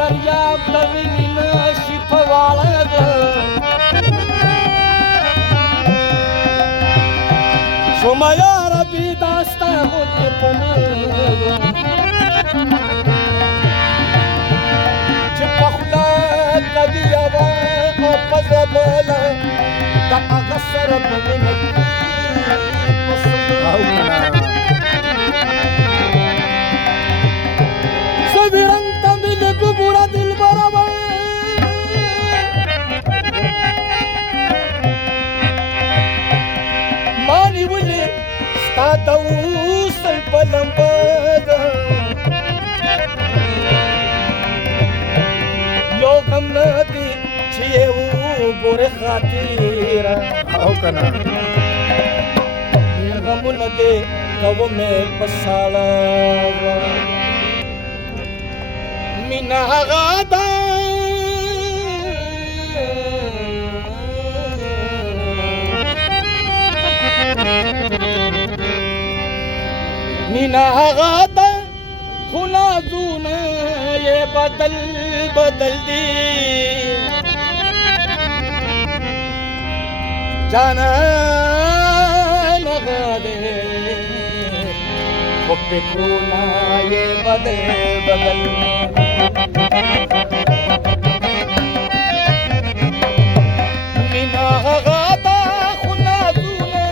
दरियाब दविन शिफवाळग सोमया रबी दास्ता होते पण चिपखला कदी आवा पजबला ता अगसर बमनकी सविरंत मिल बुरा दिल बराबर मानी बुले स्तादऊ सल्पलंबग योगम नदी छिएऊ गोरे खातीरा हो कना निर्गम नदे कव में पसाला मिना गादा मिना गादा खुना जूना ये बदल बदल दी जाना लगा दे पे खुना ये बदल बदल मिना गादा खुना जूना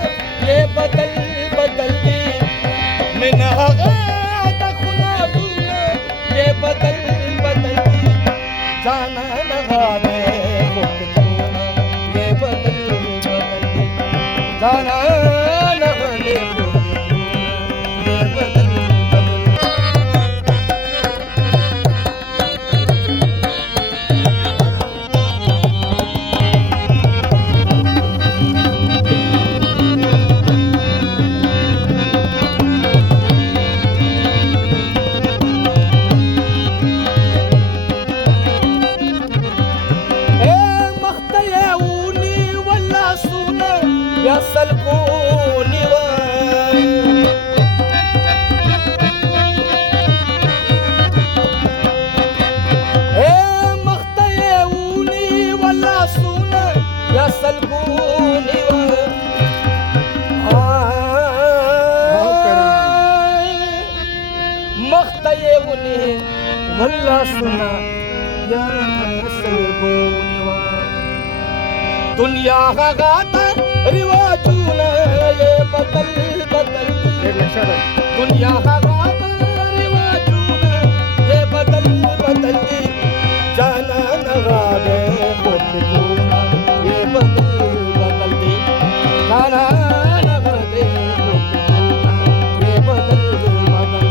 ये बदल बदल दी मिना गादा खुना जूना ये बदल बदल दी जाना लगा दे पे खुना ये बदल बदल दी जाना लगा दे ये बदल सल को निवा ए मख्तये ऊनी वला सुना या सल को निवा मख्तये ऊनी वला सुना या सल को निवा दुनिया का गाता रिवाजून ये बदल बदल दुनिया का रिवाजून ये बदल बदल जाना लगा दे ये बदल बदल जाना लगा दे ये बदल बदल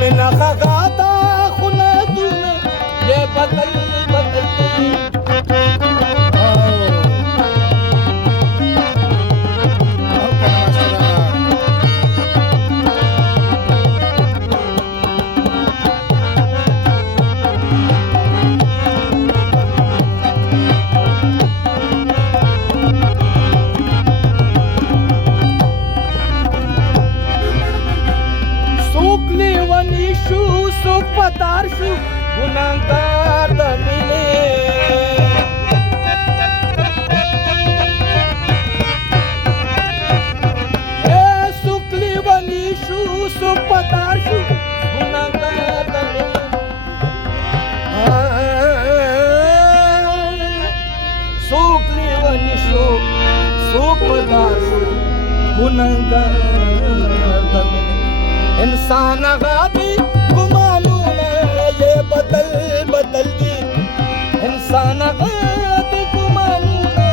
मिना गाता खुना दून ये बदल बदल सुख पदार्थ गुनाहगार दमिने ए सुखली बनी सुख पदार्थ गुनाहगार दमिने सुखली बनी सुख पदार्थ गुनाहगार दमिने इंसान गादी ये बदल बदल दी इंसान गादी गुमानूना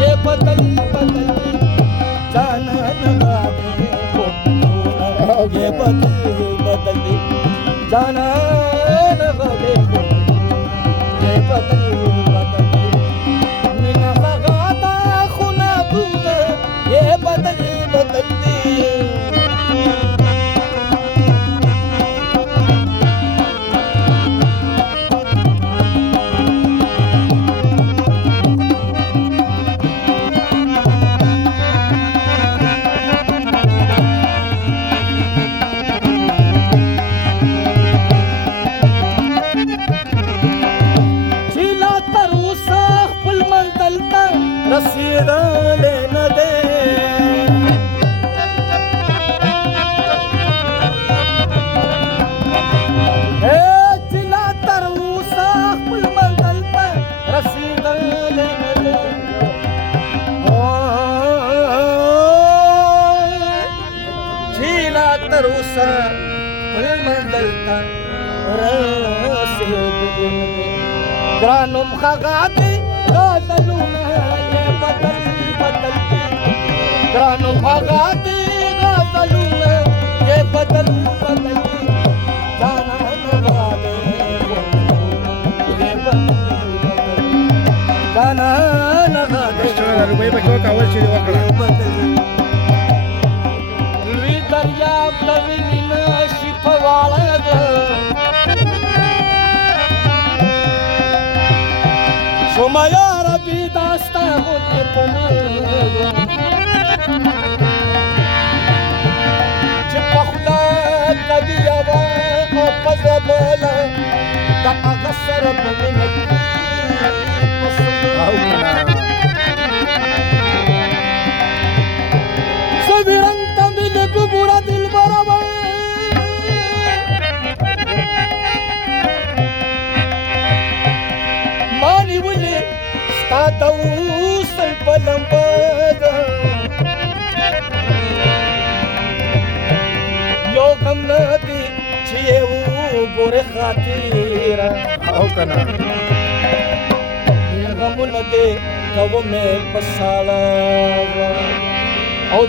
ये बदल बदल दी जाना लगा दे ये बदल बदल दी जाना लगा दे ये बदल बदल दी मिना गादा खुना दूना ये बदल बदल दी رسیدلې نه دی چې لا تر اوسه خپل منزل ته رسیدلې نه دی چې لا تر اوسه خپل منزل ته رسیدلې نه دی ګرانو مخغاتې غزلونه یې بدل ګرانو مخغاتې غزلونه یې بدل روبۍ پکې وکول چې وکړه لوی دریاب د وینې نه شي په واړه ده شومه یا ربي دا ستا غوندې په نه چې په خوله کوي یوه او په زړه بله د هغه سره په مینه کي د اوسل په لمبه ده یو غم نه دی چې یې وګورې خاطره او که نه غمونه دی کومې په ساړه او